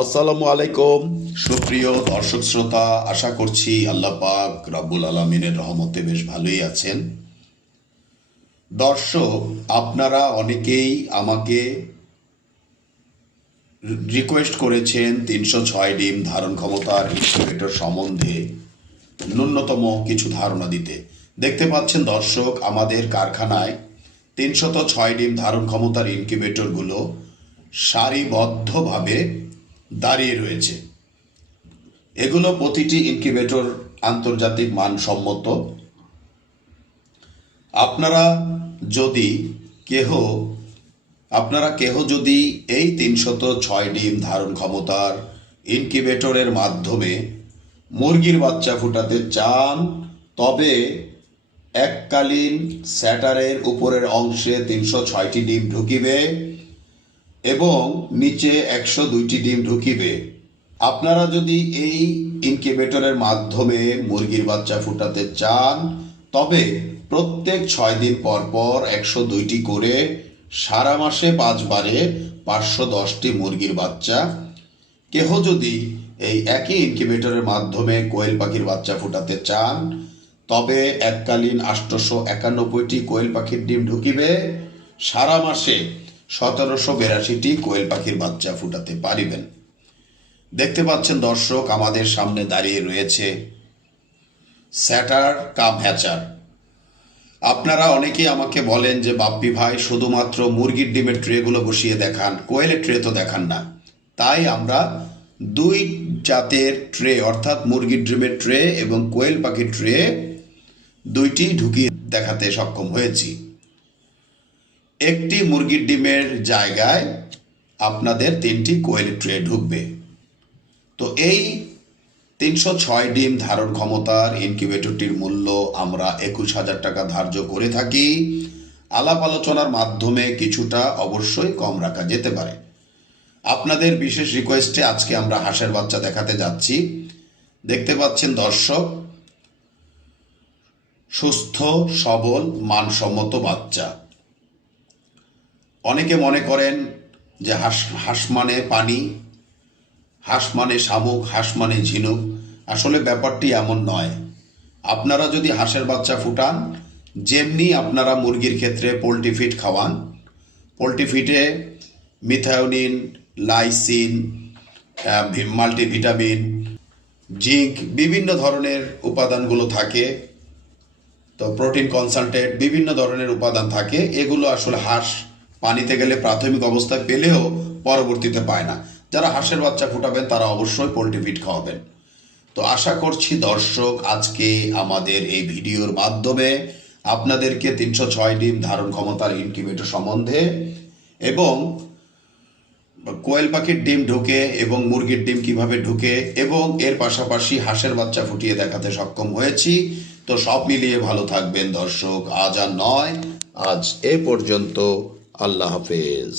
আসসালামু আলাইকুম। সুপ্রিয় দর্শক শ্রোতা, আশা করছি আল্লাহ পাক রাব্বুল আলমিনের রহমতে বেশ ভালোই আছেন। দর্শক, আপনারা অনেকেই আমাকে রিকোয়েস্ট করেছেন তিনশো ছয় ডিম ধারণ ক্ষমতার ইনকিউবেটর সম্বন্ধে ন্যূনতম কিছু ধারণা দিতে। দেখতে পাচ্ছেন দর্শক, আমাদের কারখানায় তিনশত ছয় ডিম ধারণ ক্ষমতার ইনকিউবেটরগুলো সারিবদ্ধভাবে দাঁড়িয়ে রয়েছে। এগুলো প্রতিটি ইনকিউবেটর আন্তর্জাতিক মানসম্মত। আপনারা যদি কেহ, আপনারা কেহ যদি এই তিনশত ছয় ডিম ধারণ ক্ষমতার ইনকিউবেটরের মাধ্যমে মুরগির বাচ্চা ফুটাতে চান, তবে এককালীন স্যাটারের উপরের অংশে তিনশো ছয়টি ডিম ঢুকিবে। এবং নিচে একশো দুইটি ডিম ঢুকিবে। আপনারা যদি এই ইনকিউবেটরের মাধ্যমে মুরগির বাচ্চা ফুটাতে চান, তবে প্রত্যেক ছয় দিন পর পর একশো দুইটি করে সারা মাসে পাঁচবারে পাঁচশো দশটি মুরগির বাচ্চা। কেহ যদি এই একই ইনকিউবেটরের মাধ্যমে কোয়েল পাখির বাচ্চা ফুটাতে চান, তবে এককালীন আটশোশো একানব্বইটি কোয়েল পাখির ডিম ঢুকিবে। সারা মাসে সতেরোশো বিরাশিটি কোয়েল পাখির বাচ্চা ফুটাতে পারিবেন। দেখতে পাচ্ছেন দর্শক, আমাদের সামনে দাঁড়িয়ে রয়েছে স্যাটার কাম হ্যাচার আপনারা অনেকেই আমাকে বলেন যে, বাপ্পি ভাই, শুধুমাত্র মুরগির ডিমের ট্রেগুলো বসিয়ে দেখান, কোয়েলের ট্রে তো দেখান না। তাই আমরা দুই জাতের ট্রে, অর্থাৎ মুরগির ডিমের ট্রে এবং কোয়েল পাখির ট্রে দুইটি ঢুকিয়ে দেখাতে সক্ষম হয়েছি। একটি মুরগির ডিমের জায়গায় আপনাদের তিনটি কোয়েল ট্রে ঢুকবে। তো এই তিনশো ছয় ডিম ধারণ ক্ষমতার ইনকিউবেটরটির মূল্য আমরা একুশ হাজার টাকা ধার্য করে থাকি। আলাপ আলোচনার মাধ্যমে কিছুটা অবশ্যই কম রাখা যেতে পারে। আপনাদের বিশেষ রিকোয়েস্টে আজকে আমরা হাঁসের বাচ্চা দেখাতে যাচ্ছি। দেখতে পাচ্ছেন দর্শক, সুস্থ, সবল, মানসম্মত বাচ্চা। অনেকে মনে করেন যে হাঁস হাঁস মানে পানি, হাঁস মানে শামুক, হাঁস মানে ঝিনুক। আসলে ব্যাপারটি এমন নয়। আপনারা যদি হাঁসের বাচ্চা ফুটান, যেমনি আপনারা মুরগির ক্ষেত্রে পোলট্রি ফিড খাওয়ান, পোলট্রি ফিডে মিথায়োনিন, লাইসিন মাল্টিভিটামিন, জিঙ্ক, বিভিন্ন ধরনের উপাদানগুলো থাকে, তো প্রোটিন কনসালটেট, বিভিন্ন ধরনের উপাদান থাকে, এগুলো আসলে হাঁস পানিতে গেলে প্রাথমিক অবস্থায় পেলেও পরবর্তীতে পায় না। যারা হাঁসের বাচ্চা ফুটাবেন তারা অবশ্যই পোলট্রি ফিড খাওয়াবেন। তো আশা করছি দর্শক, আজকে আমাদের এই ভিডিওর মাধ্যমে আপনাদেরকে তিনশো ছয় ডিম ধারণ ক্ষমতার ইনকিউবেটর সম্বন্ধে এবং কোয়েল পাখির ডিম ঢুকে এবং মুরগির ডিম কীভাবে ঢুকে এবং এর পাশাপাশি হাঁসের বাচ্চা ফুটিয়ে দেখাতে সক্ষম হয়েছি। তো সব মিলিয়ে ভালো থাকবেন দর্শক, আজ আর নয়, আজ এ পর্যন্ত। আল্লাহ হাফেজ।